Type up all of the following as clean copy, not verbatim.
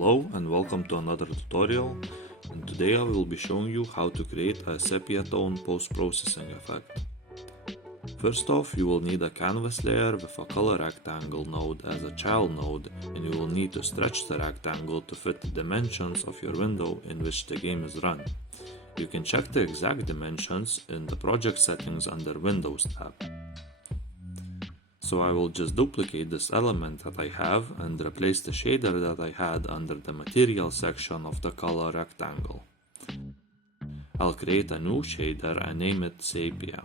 Hello and welcome to another tutorial, and today I will be showing you how to create a sepia tone post-processing effect. First off, you will need a canvas layer with a color rectangle node as a child node, and you will need to stretch the rectangle to fit the dimensions of your window in which the game is run. You can check the exact dimensions in the project settings under Windows tab. So I will just duplicate this element that I have and replace the shader that I had under the material section of the color rectangle. I'll create a new shader and name it sepia.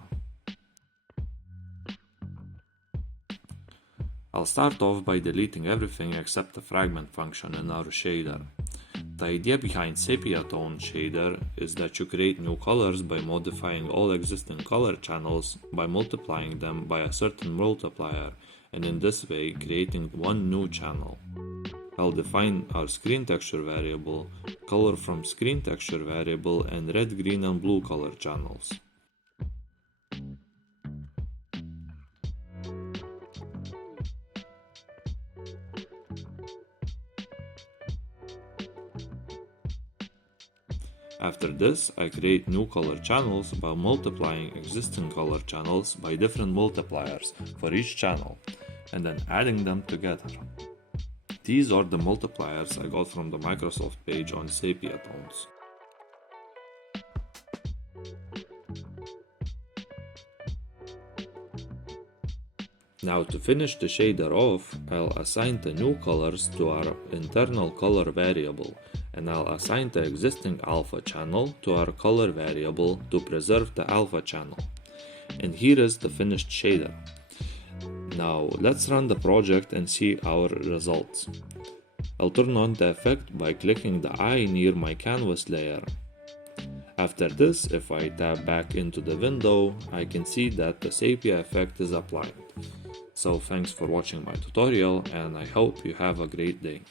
I'll start off by deleting everything except the fragment function in our shader. The idea behind sepia tone shader is that you create new colors by modifying all existing color channels by multiplying them by a certain multiplier, and in this way creating one new channel. I'll define our screen texture variable, color from screen texture variable, and red, green and blue color channels. After this, I create new color channels by multiplying existing color channels by different multipliers for each channel, and then adding them together. These are the multipliers I got from the Microsoft page on sepia tones. Now to finish the shader off, I'll assign the new colors to our internal color variable, and I'll assign the existing alpha channel to our color variable to preserve the alpha channel. And here is the finished shader. Now let's run the project and see our results. I'll turn on the effect by clicking the eye near my canvas layer. After this, if I tab back into the window, I can see that the sepia effect is applied. So thanks for watching my tutorial, and I hope you have a great day.